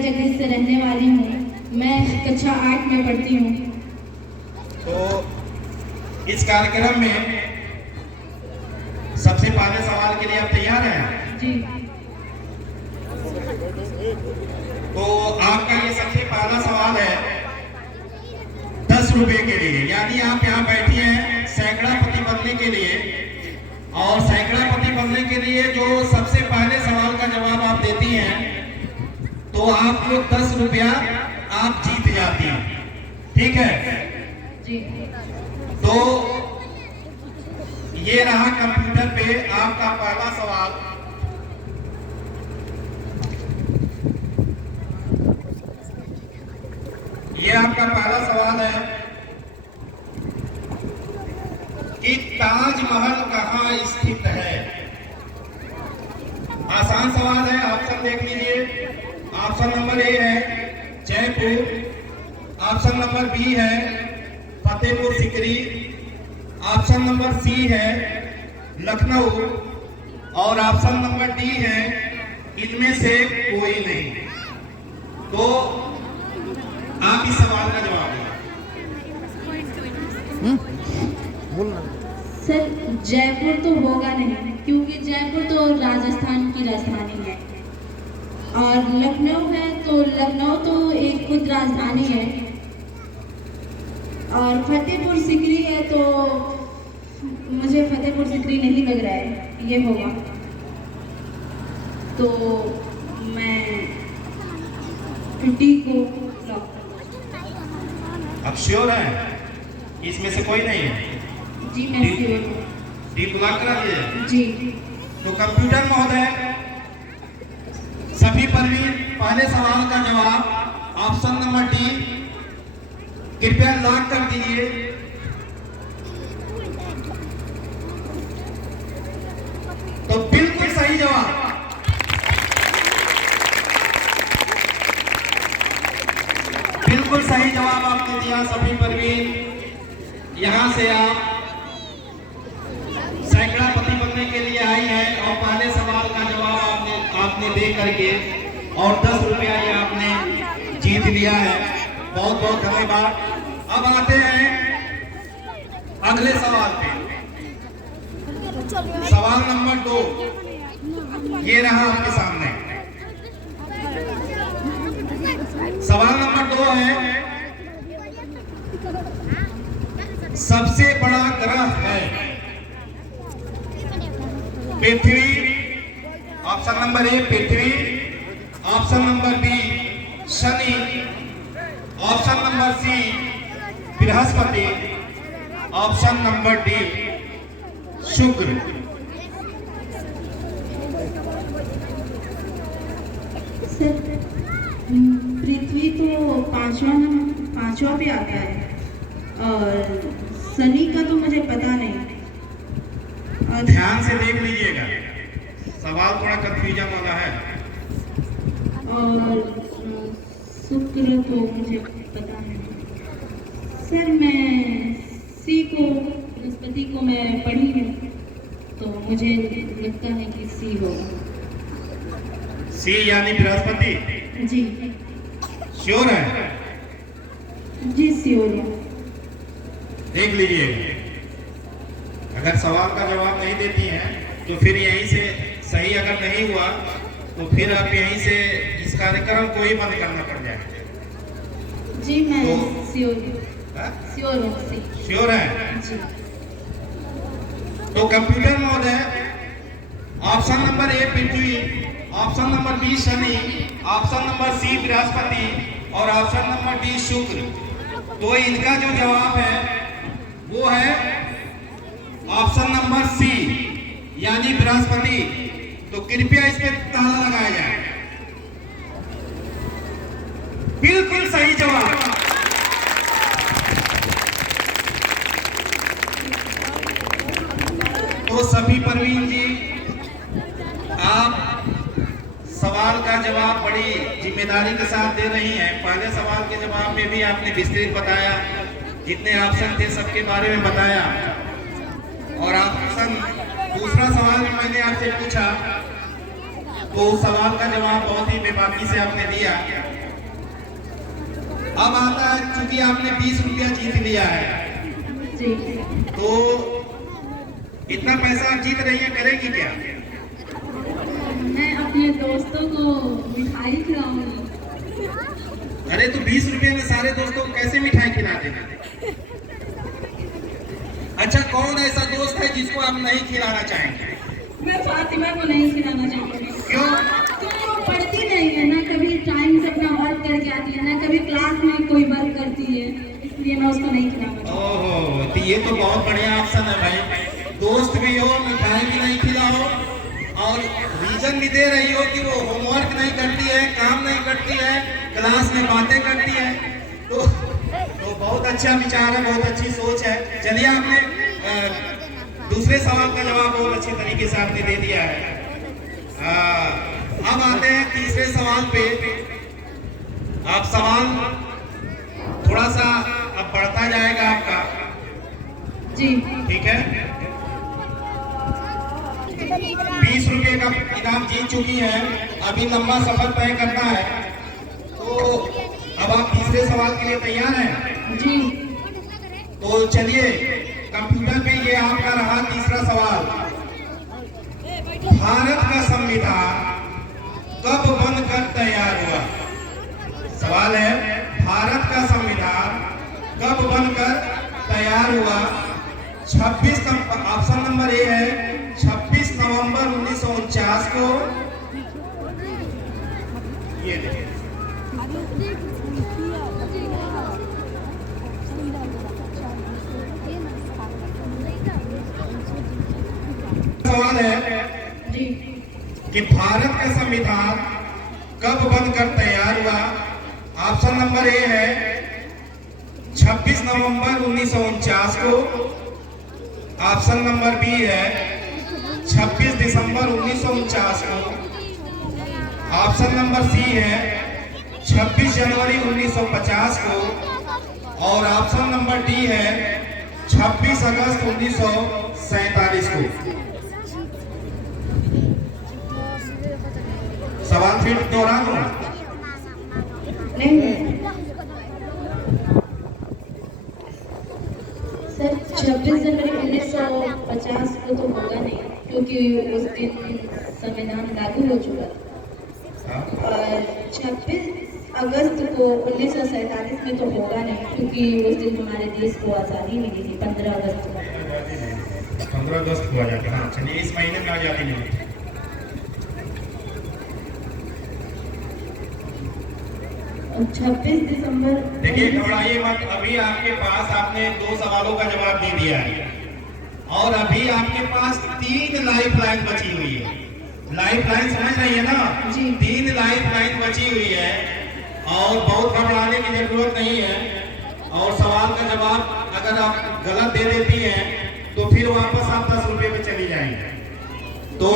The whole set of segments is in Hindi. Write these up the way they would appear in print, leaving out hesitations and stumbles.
जगदीश से रहने वाली हूँ। मैं कक्षा 8 में पढ़ती हूँ। तो इस कार्यक्रम में सबसे पहले सवाल के लिए आप तैयार हैं? जी। तो आपका ये सबसे पहला सवाल है 10 रुपए के लिए। यानी आप यहाँ बैठी हैं सैकड़ा पति बनने के लिए, और सैकड़ा पति बनने के लिए जो सबसे पहले सवाल का जवाब आप देती हैं तो आपको 10 रुपया आप जीत जाती हैं। ठीक है जी। तो ये रहा कंप्यूटर पे आपका पहला सवाल। ये आपका पहला सवाल है कि ताजमहल कहाँ स्थित है। आसान सवाल है, ऑप्शन देख लीजिए। ऑप्शन नंबर ए है जयपुर, ऑप्शन नंबर बी है Fatehpur Sikri, option number C है लखनऊ, और ऑप्शन नंबर डी है इनमें से कोई नहीं। तो आप इस सवाल का जवाब दें। सर जयपुर तो होगा नहीं, क्योंकि जयपुर तो राजस्थान की राजधानी है, और लखनऊ है तो लखनऊ तो एक खुद राजधानी है, और फतेहपुर सीकरी है तो मुझे फतेहपुर सीकरी नहीं लग रहा है ये होगा। तो मैं डी को लॉक कर। अब श्योर है इसमें से कोई नहीं है? जी मैं श्योर हूँ। डी को लॉक करा दिए? जी। तो कंप्यूटर महोदय सभी परवीन पहले सवाल का जवाब ऑप्शन नंबर डी कृपया लॉक कर दीजिए। तो बिल्कुल सही जवाब। बिल्कुल सही जवाब आपने दिया सभी परवीन। यहां से आप सैकड़ा पति बनने के लिए आई हैं और पहले सवाल का जवाब आपने दे करके और 10 रुपया ये आपने जीत लिया है। बहुत बहुत धन्यवाद। अब आते हैं अगले सवाल पे। सवाल नंबर 2 ये रहा आपके सामने। सवाल नंबर 2 है सबसे बड़ा ग्रह है पृथ्वी। Option number A Prithvi, option number B Shani, option number C बृहस्पति, ऑप्शन नंबर डी शुक्र। सर पृथ्वी तो पांचवा पे आता है, और शनि का तो मुझे पता नहीं। ध्यान से देख लीजिएगा, सवाल थोड़ा कंफ्यूजन वाला है। और शुक्र तो मुझे पता नहीं। सर मैं सी को बृहस्पति को मैं पढ़ी हूँ, तो मुझे लगता है कि सी होगा। सी यानी बृहस्पति? जी। श्योर है? जी श्योर है। देख लीजिए, अगर सवाल का जवाब नहीं देती हैं तो फिर यहीं से सही अगर नहीं हुआ तो फिर आप यहीं से इस कार्यक्रम को ही बंद करना पड़ जाएगा। जी मैं तो, श्योर हूँ। श्योर हूँ। श्योर है? जी। तो कंप्यूटर महोदय option number A Prithvi, option number B Shani, option number C Brihaspati और ऑप्शन नंबर डी शुक्र। तो इनका जो जवाब है वो है ऑप्शन नंबर सी यानी बृहस्पति। तो कृपया इस पे ताला लगाया जाए। बिल्कुल सही जवाब। तो सभी परवीन जी आप सवाल का जवाब बड़ी जिम्मेदारी के साथ दे रही हैं। पहले सवाल के जवाब में भी आपने विस्तृत बताया, जितने ऑप्शन थे सबके बारे में बताया, और ऑप्शन दूसरा सवाल भी मैंने आपसे पूछा तो उस सवाल का जवाब बहुत ही बेबाकी से आपने दिया। अब आता है, चूंकि आपने 20 रुपया जीत लिया है, जी तो इतना पैसा आप जीत रही है, करेगी क्या? मैं अपने दोस्तों को मिठाई खिलाऊंगी। अरे तो 20 रुपये में सारे दोस्तों को कैसे मिठाई खिला देना? अच्छा, कौन ऐसा दोस्त है जिसको आप नहीं खिलाना चाहेंगे? मैं फातिमा को नहीं खिलाना चाहूंगी। क्यों? क्योंकि वो पढ़ती नहीं है ना, कभी टाइम से अपना वर्क करके आती है ना, कभी क्लास में कोई वर्क करती है, इसलिए मैं उसको नहीं खिलाना चाहूंगी। ओहो, तो ये तो बहुत बढ़िया ऑप्शन है भाई। दोस्त भी हो, मिठाई भी नहीं खिलाओ, और रीजन भी दे रही हो कि वो होमवर्क नहीं करती है, काम नहीं करती है, क्लास में बातें करती है, तो बहुत अच्छा विचार है, बहुत अच्छी सोच है। चलिए, आपने दूसरे सवाल का जवाब बहुत अच्छे तरीके से आपने दे दिया है। अब आते हैं तीसरे सवाल पे। आप सवाल थोड़ा सा अब बढ़ता जाएगा आपका, जी ठीक है? 20 रुपये का इनाम जीत चुकी है, अभी लंबा सफर तय करना है, तो अब आप तीसरे सवाल के लिए तैयार हैं? जी तो चलिए, कंप्यूटर पे ये आपका रहा तीसरा सवाल। भारत का संविधान कब बनकर तैयार हुआ? सवाल है, भारत का संविधान कब बनकर तैयार हुआ? 26 ऑप्शन नंबर ए है 26 नवंबर 1949 को। ये देखिए, सवाल है जी कि भारत का संविधान कब बनकर तैयार हुआ? ऑप्शन नंबर ए है 26 नवंबर 1949 को। ऑप्शन नंबर बी है 26 दिसंबर 1949 को। ऑप्शन नंबर सी है 26 जनवरी 1950 को। और ऑप्शन नंबर डी है 26 अगस्त 1947 को। सवाल फिर दोहरा दूं? नहीं सर, 26 जनवरी 1950 को तो होगा नहीं, क्योंकि उस दिन संविधान लागू हो चुका था। और 26 अगस्त को 1947 में तो होगा नहीं, क्योंकि उस दिन हमारे देश को आज़ादी मिली थी 15 अगस्त को। 15 अगस्त को आ जाती है। हाँ, चलिए, इस महीने में आज़ादी मिली। 26 दिसंबर। देखिए, घबराइए मत, अभी आपके पास आपने 2 सवालों का जवाब दे दिया है, और अभी आपके पास 3 लाइफ लाइन बची हुई है। लाइफ लाइन समझ रही है ना जी। 3 लाइफ लाइन बची हुई है, और बहुत घबराने की जरूरत नहीं है। और सवाल का जवाब अगर आप गलत दे देती हैं तो फिर वापस आप 10 रुपये पे चली जाएंगे। तो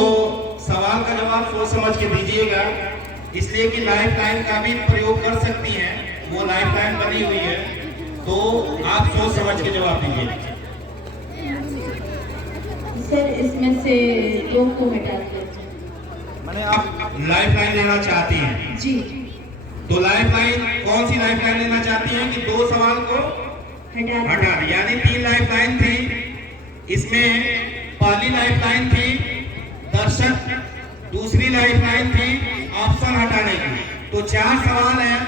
सवाल का जवाब सोच समझ के दीजिएगा, इसलिए कि लाइफ लाइन का भी प्रयोग कर सकती हैं, वो लाइफ लाइन बनी हुई है, तो आप सोच समझ के जवाब दीजिए। सर, इसमें से 2 को मिटा दीजिए। मैंने आप लाइफ लाइन लेना चाहती हैं, जी तो लाइफ लाइन कौन सी लाइफ लाइन लेना चाहती हैं कि 2 सवाल को हटा दें, यानी 3 लाइफ लाइन थी, इसमें पहली लाइफ लाइन थी दर्शक, दूसरी लाइफ लाइन थी ऑप्शन हटाने की। तो 4 सवाल हैं,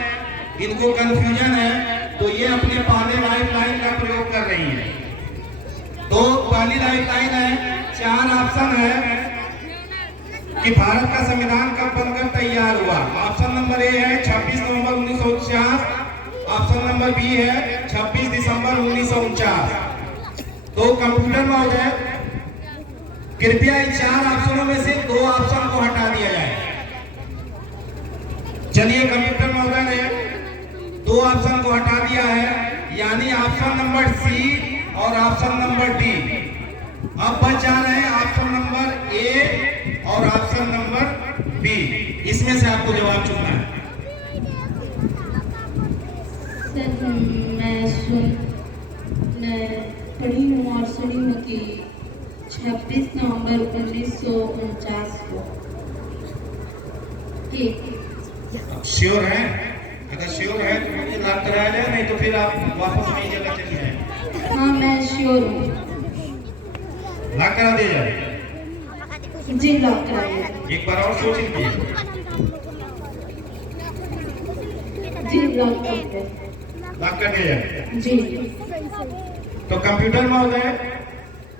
इनको कंफ्यूजन है, तो ये अपने पहले लाइफ लाइन का प्रयोग कर रही है। तो पहली लाइफ लाइन है, 4 ऑप्शन है कि भारत का संविधान कब बनकर तैयार हुआ। ऑप्शन नंबर ए है 26 नवंबर 1949। ऑप्शन नंबर बी है 26 दिसंबर 1949। तो कंप्यूटर महोदय, कृपया इन 4 ऑप्शनों में से 2 ऑप्शन को हटा दिया जाए। चलिए, कंप्यूटर महोदय ने 2 ऑप्शन को हटा दिया है, यानी ऑप्शन नंबर सी और ऑप्शन नंबर डी। अब बच जा रहे हैं ऑप्शन नंबर ए और ऑप्शन नंबर बी। इसमें से आपको जवाब चुनना है। सर, मैं पढ़ी हूँ और सुनी हूँ कि 26 नवंबर 1949 को। श्योर है? अगर श्योर है तो मुझे लॉक कराया जाए, नहीं तो फिर आप वापस वही जगह चली जाए। हाँ मैं श्योर हूँ। लॉक करा दिया जाए। जी लॉक कराइए। एक बार और सोच लीजिए। जी लॉक कर दे। लॉक कर दिया जाए। जी। तो कंप्यूटर महोदय,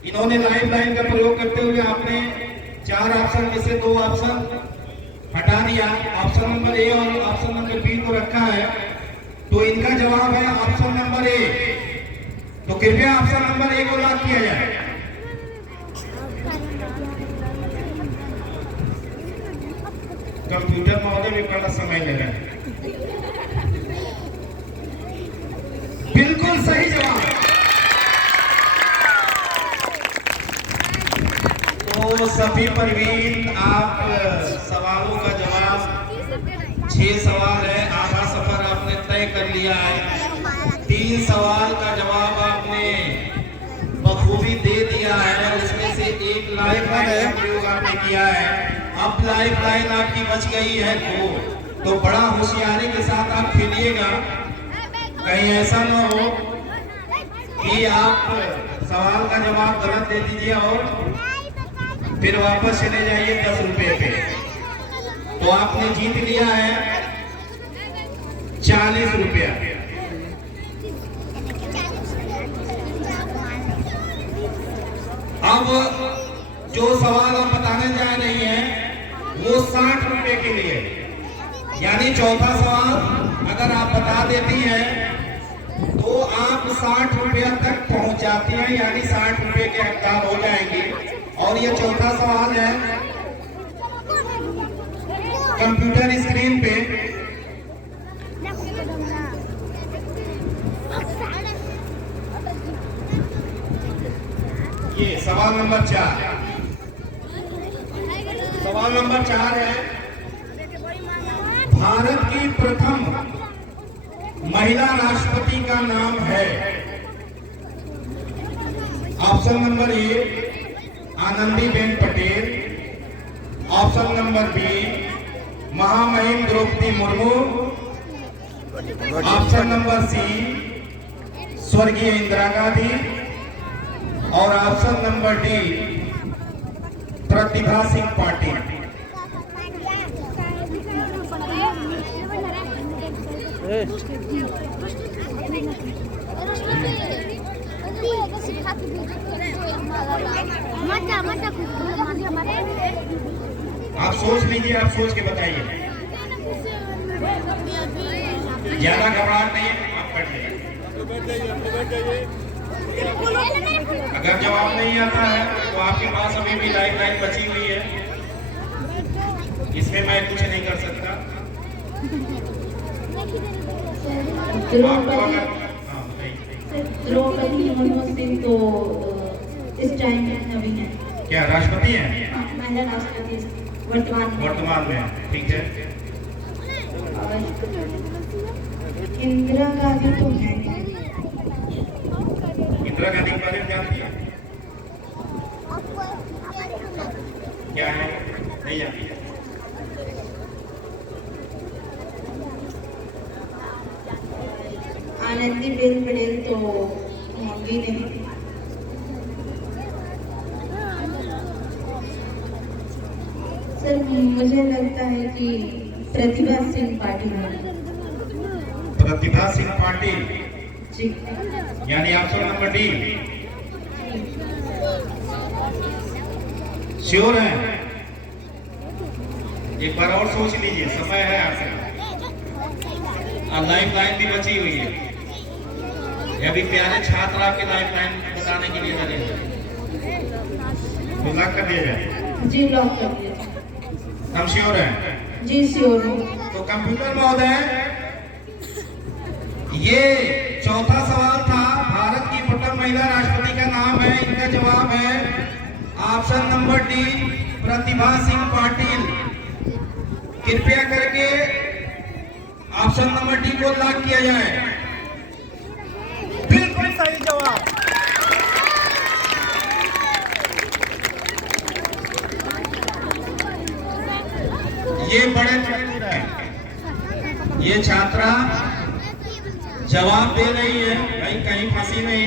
इन्होंने लाइफ लाइन का प्रयोग करते हुए आपने 4 ऑप्शन में से 2 ऑप्शन हटा दिया, ऑप्शन नंबर ए और ऑप्शन नंबर बी को रखा है, तो इनका जवाब है ऑप्शन नंबर ए। तो कृपया ऑप्शन नंबर ए को लॉक किया जाए। कंप्यूटर महोदय भी बड़ा समय ले रहा है। बिल्कुल सही जवाब। तो सभी परवीन, आप सवालों का जवाब 6 सवाल है, आधा सफर आपने तय कर लिया है। 3 सवाल का जवाब आपने बखूबी दे दिया है, उसमें से एक लाइफ लाइन का प्रयोग आपने किया है। अब लाइफ लाइन आपकी बच गई है 2, तो बड़ा होशियारी के साथ आप खेलिएगा। कहीं ऐसा न हो कि आप सवाल का जवाब गलत दे दीजिए और फिर वापस चले जाइए 10 रुपए पे। तो आपने जीत लिया है 40 रुपया। अब जो सवाल हम बताने जा रही हैं वो 60 रुपए के लिए, यानी चौथा सवाल अगर आप बता देती हैं तो आप 60 रुपया तक पहुंच जाती हैं, यानी 60 रुपए के हकदार हो जाएंगे। और ये चौथा सवाल है कंप्यूटर स्क्रीन पे। ये सवाल नंबर 4। सवाल नंबर 4 है, भारत की प्रथम महिला राष्ट्रपति का नाम है। Option number A Anandiben Patel, option number B महामहिम Draupadi Murmu, option number C स्वर्गीय इंदिरा गांधी और option number D Pratibha Singh Patil. आप सोच लीजिए, आप सोच के बताइए। ज्यादा घबराहट नहीं है, आप बैठ जाइए। अगर जवाब नहीं आता है तो आपके पास अभी भी लाइफ लाइन बची हुई है, इसमें मैं कुछ नहीं कर सकता। द्रौपदी मुर्मू सिंह तो इस टाइम में नवीन है। क्या राष्ट्रपति हैं? महिला राष्ट्रपति वर्तमान में, ठीक है। और इंदिरा गांधी तो है। इंदिरा गांधी के बारे में जानती है? क्या है? नहीं जानती है। आनंदीबेन पटेल तो होंगी नहीं। सर मुझे लगता है कि प्रतिभा सिंह पाटिल है। प्रतिभा सिंह पाटिल जी। यानी ऑप्शन नंबर डी श्योर है? एक बार और सोच लीजिए, समय है आपसे। लाइफ लाइन भी बची हुई है। ये अभी प्यारे छात्र आपके लाइफ लाइन बताने के लिए लगे हैं, तो लॉक कर दिया जाए। जी लॉक कर दिया। हम श्योर हैं? जी श्योर हूँ। तो कंप्यूटर महोदय, ये चौथा सवाल था, भारत की प्रथम महिला राष्ट्रपति का नाम है, इनका जवाब है option number D Pratibha Singh Patil. कृपया करके ऑप्शन नंबर डी को लॉक किया जाए। बिल्कुल सही जवाब। ये बड़े चतुर हैं, ये छात्रा जवाब दे रही है, कहीं कहीं फंसी नहीं।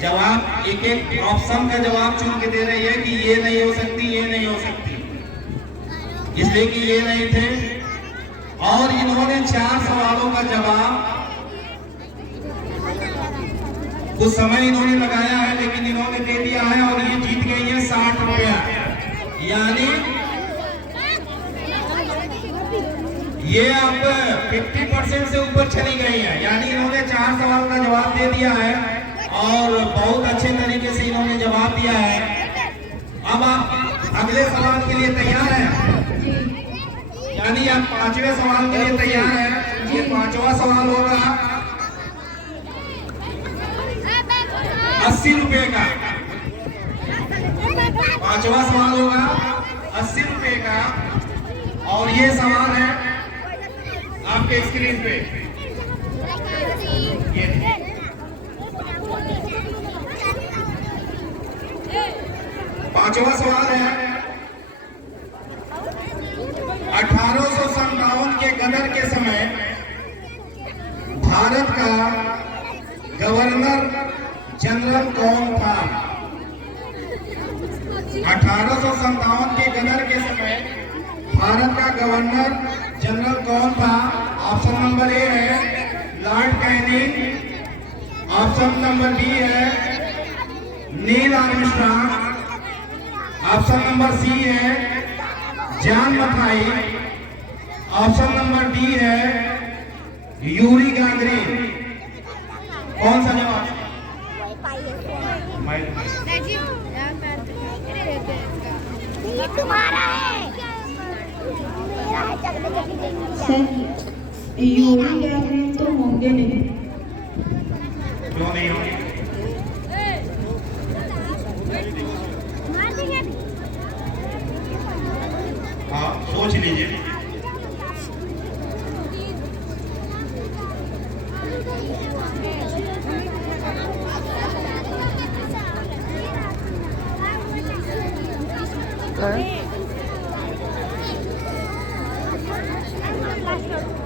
जवाब एक एक ऑप्शन का जवाब चुन के दे रही है कि ये नहीं हो सकती, ये नहीं हो सकती, इसलिए कि ये नहीं थे। और इन्होंने 4 सवालों का जवाब कुछ समय इन्होंने लगाया है, लेकिन इन्होंने दे दिया है और ये जीत गई है 60 रुपया। यानी ये अब 50% से ऊपर चली गई है। यानी इन्होंने 4 सवाल का जवाब दे दिया है और बहुत अच्छे तरीके से इन्होंने जवाब दिया है। अब आप अगले सवाल के लिए तैयार हैं? यानी आप 5वें सवाल के लिए तैयार हैं? ये 5वां सवाल होगा 80 रुपए का। 5वां सवाल होगा 80 रुपए का और ये सवाल है आपके स्क्रीन पे। ये 5वां सवाल है 1857 के गदर के समय भारत का गवर्नर जनरल कौन था? 1857 के गदर के समय भारत का गवर्नर जनरल कौन था? ऑप्शन नंबर ए है Lord Canning, option number B है Neil Armstrong, option number C है John Mathai, option number D है यूरी गागरिन। कौन सा जवाब? तुम्हारा है सर यूरी गागरिन तो होंगे नहीं। क्यों नहीं होंगे? हाँ सोच लीजिए।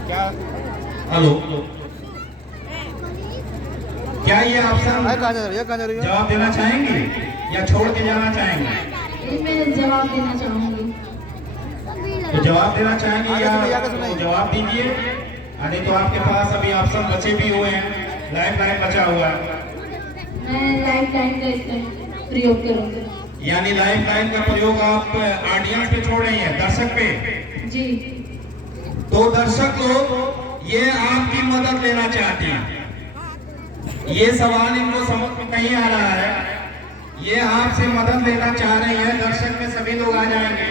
क्या? हेलो, क्या ये ऑप्शन जवाब देना चाहेंगे या छोड़ के जाना चाहेंगे? मैं जवाब देना चाहूंगी। तो जवाब देना चाहेंगे या तो जवाब दीजिए, नहीं तो आपके पास अभी ऑप्शन बचे भी हुए हैं, लाइफ लाइन बचा हुआ है। मैं लाइफ लाइन का प्रयोग करूंगी। यानी लाइफ लाइन का प्रयोग आप ऑडियंस पे छोड़ रही हैं, दर्शक पे? जी। तो दर्शक लोग ये आपकी मदद लेना चाहते हैं। ये सवाल इनको समझ में नहीं आ रहा है, ये आपसे मदद लेना चाह रहे हैं। दर्शक में सभी लोग आ जाएंगे।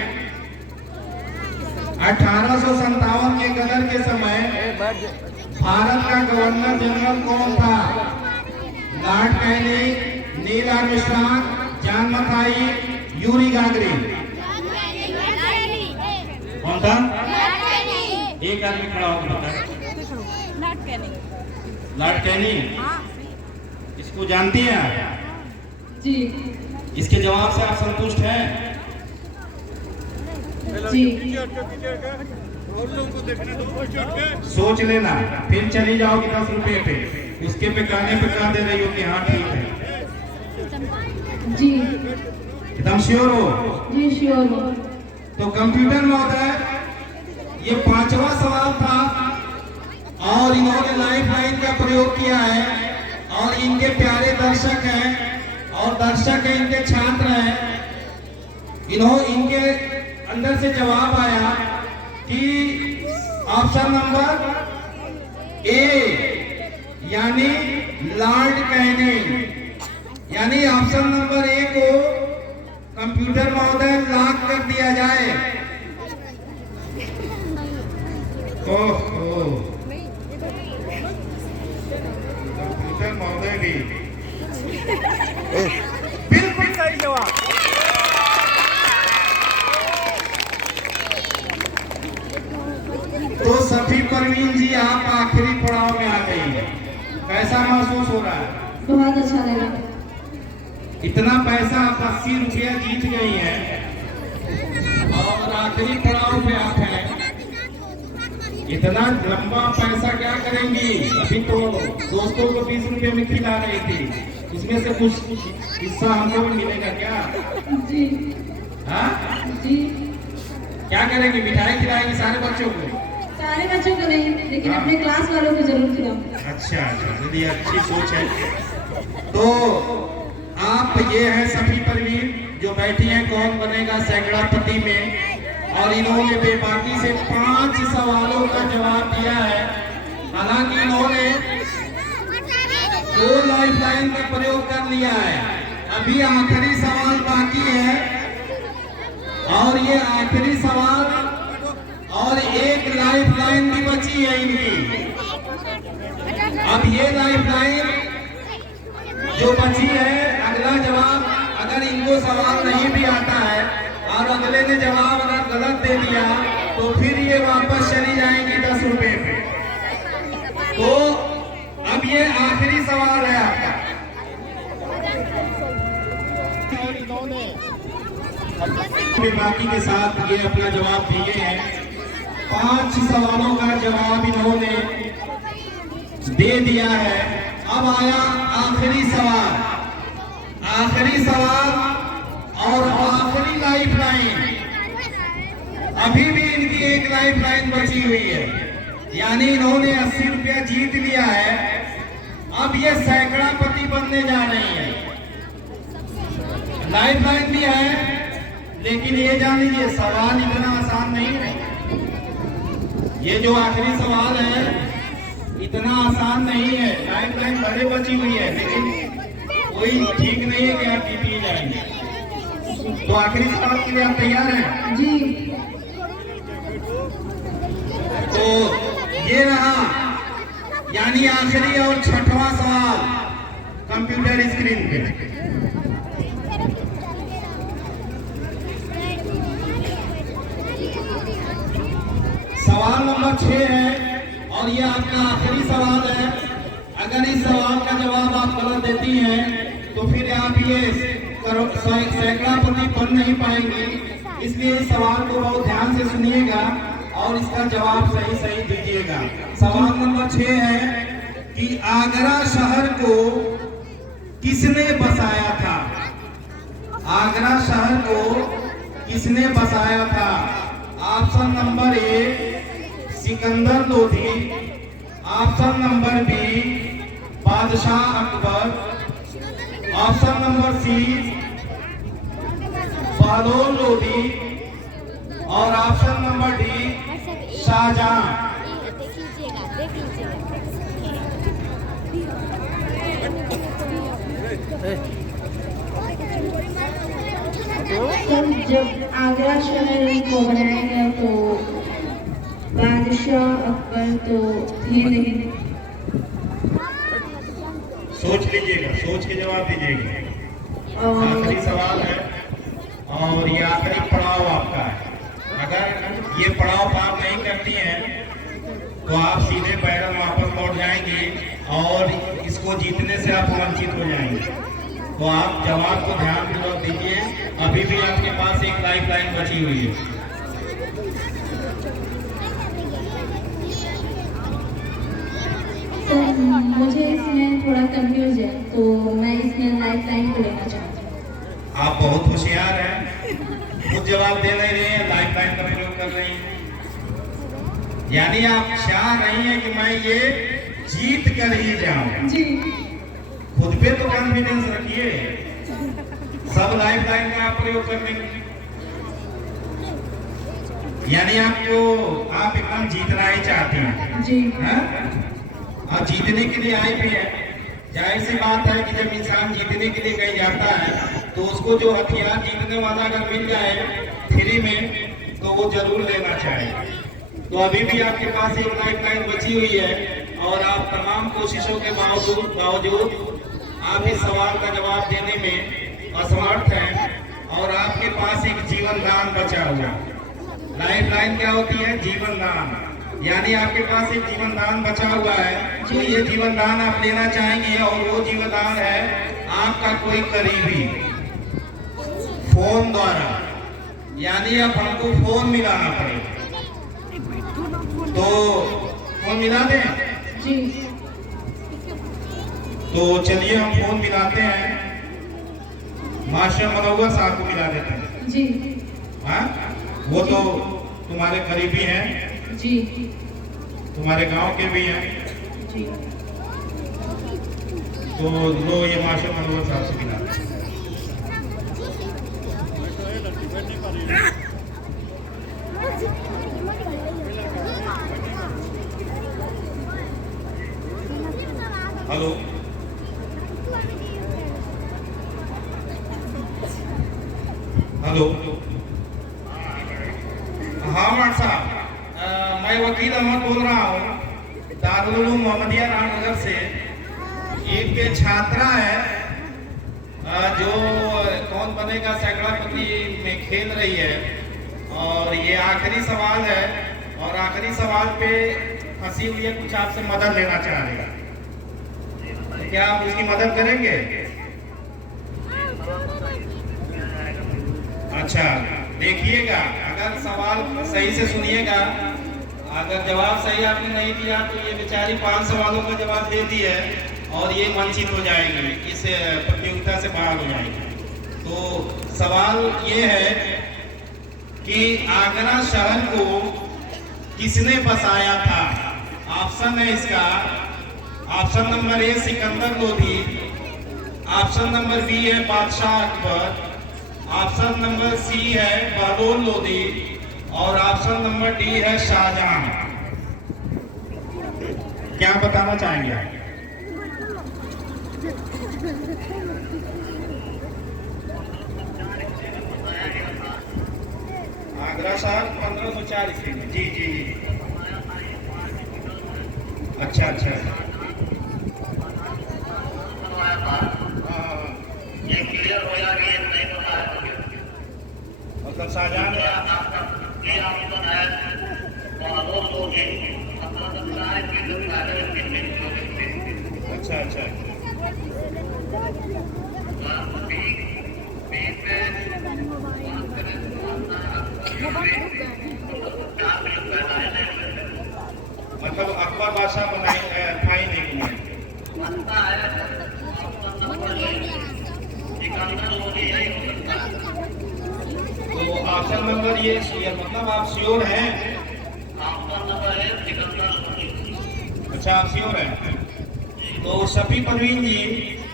1857 के गदर के समय भारत का गवर्नर जनरल कौन था? Lord Canning, Neil Armstrong, John Mathai, Yuri Gagarin. कौन था? एक आदमी खड़ा होकर बताए। Lord Canning. इसको जानती हैं आप? जी। इसके जवाब से आप संतुष्ट हैं? जी। सोच लेना, फिर चली जाओगी 10 रुपए पे, उसके पे कहने पे कह दे रही हो कि हाँ ठीक है। जी। एकदम श्योर हो? जी श्योर हो। तो कंप्यूटर महोदय ये 5वां सवाल था और इन्होंने लाइफ लाइन का प्रयोग किया है और इनके प्यारे दर्शक हैं और दर्शक हैं इनके छात्र हैं। इनके अंदर से जवाब आया कि ऑप्शन नंबर ए यानी लॉर्ड कैनिंग, यानी ऑप्शन नंबर ए को कंप्यूटर महोदय लॉक कर दिया जाए। ओहो, कंप्यूटर महोदय भी बिल्कुल सही जवाब। तो सफी परवीन जी आप आखिरी पड़ाव में आ गई, कैसा महसूस हो रहा है? बहुत अच्छा लगा। इतना पैसा आप 80 रुपया जीत गई हैं और आखिरी पड़ाव पे आप हैं। इतना लंबा पैसा क्या करेंगी? अभी तो दोस्तों को 20 रुपए में खिला रही थी, उसमें से कुछ हिस्सा हमको भी मिलेगा क्या? जी हाँ, जी। क्या करेंगे? मिठाई खिलाएंगे सारे बच्चों को? सारे बच्चों को नहीं, लेकिन हाँ। अपने क्लास वालों को जरूर खिलाऊंगा। अच्छा अच्छा, यदि अच्छी सोच है तो आप ये है सभी परवीन जो बैठी हैं कौन बनेगा सैकड़ापति में, और इन्होंने बेबाकी से 5 सवालों का जवाब दिया है। हालांकि इन्होंने 2 लाइफलाइन का प्रयोग कर लिया है, अभी आखिरी सवाल बाकी है, और ये आखिरी सवाल और 1 लाइफलाइन भी बची है इनकी। अब ये लाइफलाइन जो बची है, अगला जवाब अगर इनको सवाल नहीं भी आता है और अगले ने जवाब अगर गलत दे दिया तो फिर ये वापस चली जाएंगी 10 रुपए पे। तो अब ये आखिरी सवाल है आपका। बाकी के साथ ये अपना जवाब दिए हैं। 5 सवालों का जवाब इन्होंने दे दिया है। अब आया आखिरी सवाल, आखिरी सवाल और आखिरी लाइफलाइन। अभी भी इनकी 1 लाइफलाइन बची हुई है, यानी इन्होंने 80 रुपया जीत लिया है। अब ये सैकड़ापति बनने जा रही है। लाइफलाइन भी है, लेकिन ये जान लीजिए सवाल इतना आसान नहीं है। ये जो आखिरी सवाल है इतना आसान नहीं है। लाइफलाइन भले बची हुई है, लेकिन कोई ठीक नहीं है कि आप जीत जाएंगे। तो आखिरी सवाल के लिए आप तैयार हैं? जी। तो ये रहा, यानी आखिरी और 6वां सवाल कंप्यूटर स्क्रीन पे। सवाल नंबर 6 है और ये आपका आखिरी सवाल है। अगर इस सवाल का जवाब आप गलत देती हैं तो फिर आप ये सैकड़ापति बन नहीं पाएंगे। इसलिए इस सवाल को बहुत ध्यान से सुनिएगा और इसका जवाब सही सही दीजिएगा। सवाल नंबर 6 है कि आगरा शहर को किसने बसाया था? आगरा शहर को किसने बसाया था? Option number A Sikandar Lodi, option number B बादशाह Akbar, option number C Bahlol Lodi और option number D Shahjahan. Sir, जब आगरा शहर को बनाया गया तो बादशाह अकबर तो थे नहीं। सोच लीजिएगा, सोच के जवाब दीजिएगा। आखिरी सवाल है और ये आखिरी पड़ाव आपका है। अगर ये पड़ाव आप नहीं करती हैं तो आप सीधे पैदल वापस लौट जाएंगे और इसको जीतने से आप वंचित हो जाएंगे। तो आप जवाब को ध्यानपूर्वक दीजिए। अभी भी आपके पास 1 लाइफलाइन बची हुई है। सर, मुझे इसमें थोड़ा कंफ्यूज है, तो मैं इसमें लाइफलाइन को लेना चाहती हूँ। आप बहुत होशियार हैं, खुद जवाब दे नहीं रहे हैं, लाइफलाइन का प्रयोग कर रही हैं। यानी आप चाह रही हैं कि मैं ये जीत कर ही जाऊं। जी। खुद पे तो कॉन्फिडेंस रखिए, सब लाइफलाइन का आप प्रयोग कर लेंगे। यानी आप एकदम जीतना ही चाहते हैं। जी। हाँ? आप जीतने के लिए आए भी हैं। जाहिर सी बात है कि जब इंसान जीतने के लिए कहीं जाता है तो उसको जो हथियार जीतने वाला अगर मिल जाए फ्री में तो वो जरूर लेना चाहेगा। तो अभी भी आपके पास 1 लाइफलाइन बची हुई है और आप तमाम कोशिशों के बावजूद आप इस सवाल का जवाब देने में असमर्थ हैं और आपके पास एक जीवन दान बचा हुआ। लाइफलाइन क्या होती है? जीवन दान। यानी आपके पास एक जीवन दान बचा हुआ है, तो ये जीवन दान आप लेना चाहेंगे और वो जीवन दान है आपका कोई करीबी फोन द्वारा। यानी अब हमको फोन मिलाना पड़ेगा। तो फोन मिला दें? जी तो चलिए हम फोन मिलाते हैं, मास्टर मनोवर साहब को मिला देते हैं। जी हाँ, वो तो तुम्हारे करीबी हैं, जी तुम्हारे गांव के भी हैं, जी। तो लो ये मास्टर मनोवर साहब से मिला दें। Hello, hello. हाँ मार साहब, मैं वकील अहमद बोल रहा हूँ दारुल उलूम मोहम्मदिया रामनगर से। एक छात्रा है जो कौन बनेगा सैकड़ापति में खेल रही है, और ये आखिरी सवाल है, और आखिरी सवाल पे हंसी लिए कुछ आपसे मदद लेना चाह रही है। क्या आप उसकी मदद करेंगे? अच्छा, देखिएगा, अगर सवाल सही से सुनिएगा, अगर जवाब सही आपने नहीं दिया तो ये बेचारी 5 सवालों का जवाब देती है और ये वंचित हो जाएगी, इस प्रतियोगिता से बाहर हो जाएगी। तो सवाल ये है कि आगरा शहर को किसने बसाया था? ऑप्शन है इसका, option number A Sikandar Lodi, option number B है बादशाह अकबर, ऑप्शन नंबर सी है बहलोल लोधी, और ऑप्शन नंबर डी है शाहजहां। क्या बताना चाहेंगे आप? आगरा शहर 1504 ईस्वी में। जी जी जी। अच्छा अच्छा। मतलब शाहजहां ने। अच्छा अच्छा। मतलब अकबर बादशाह बनाई था ही नहीं। तो ऑप्शन नंबर ये मतलब आप श्योर हैं? अच्छा, आप श्योर हैं? तो शफी परवीन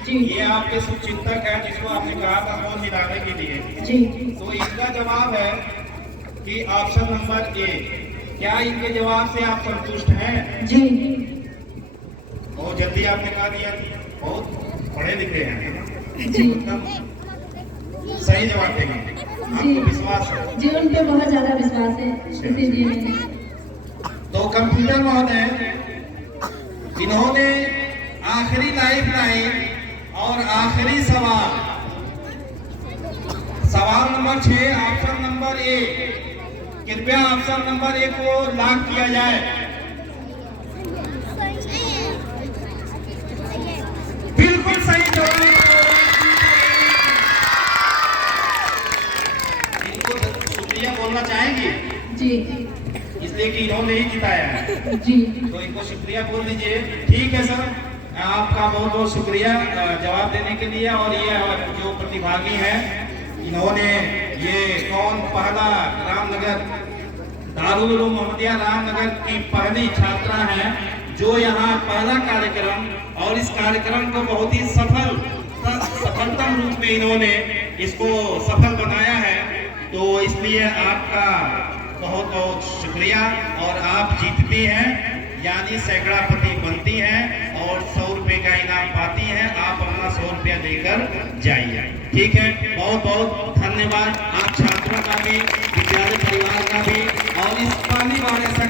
जी, ये आपके शुभचिंतक हैं जिसको आपने कहा था फोन मिलाने के लिए। जी। तो इसका जवाब है कि ऑप्शन नंबर ए। क्या इनके जवाब से आप संतुष्ट हैं? जी। बहुत जल्दी आपने कहा दिया, बहुत पढ़े लिखे हैं, जी। मतलब सही जवाब देंगे, आपको विश्वास है? जी, उन पे बहुत ज्यादा विश्वास है, इसीलिए मैंने। तो कंप्यूटर महोदय, इन्होंने आखिरी लाइफ लाइन और आखिरी सवाल, सवाल नंबर 6 ऑप्शन नंबर ए, कृपया ऑप्शन नंबर ए को लॉक किया जाए। बिल्कुल सही जवाब। इनको शुक्रिया बोलना चाहेंगे? जी, इसलिए कि इन्होंने ही जिताया है। जी, तो इनको शुक्रिया बोल दीजिए। ठीक है सर, आपका बहुत बहुत शुक्रिया जवाब देने के लिए। और ये जो प्रतिभागी हैं, इन्होंने ये कौन पहला रामनगर दारुल उलूम मोहम्मदिया रामनगर की पहली छात्रा है जो यहाँ पहला कार्यक्रम, और इस कार्यक्रम को बहुत ही सफलतम रूप में इन्होंने इसको सफल बनाया है। तो इसलिए आपका बहुत बहुत शुक्रिया, और आप जीतती हैं, यानी सैकड़ापति बनती हैं और 100 रुपए का इनाम पाती हैं। आप अपना 100 रुपया देकर जाइए। ठीक है, बहुत बहुत धन्यवाद आप छात्रों का भी, विद्यालय परिवार का भी, और इस पहली बार ऐसा